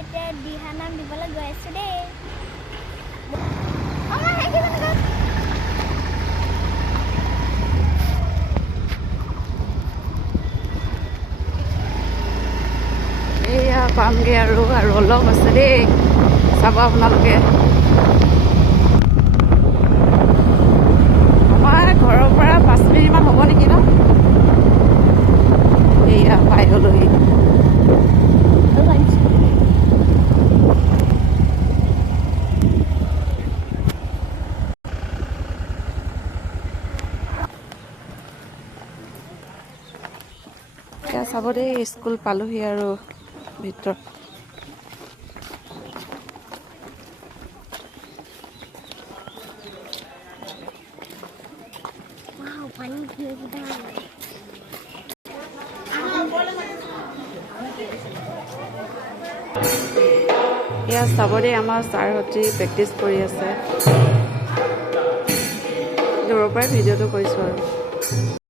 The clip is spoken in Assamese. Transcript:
এতিয়া দিহানাম দিবলৈ গৈ আছোঁ দেই। এয়া পামগৈ আৰু অলপ আছে দেই, চাব আপোনালোকে। আমাৰ ঘৰৰ পৰা 5 মিনিটমান হ'ব নেকি ন? এয়া পাই গ'লোহি। এতিয়া চাব দেই, স্কুল পালোহি আৰু ভিতৰত। এয়া চাব দেই, আমাৰ ছাৰহঁতে প্ৰেক্টিচ কৰি আছে। দূৰৰ পৰাই ভিডিঅ'টো কৰিছোঁ আৰু।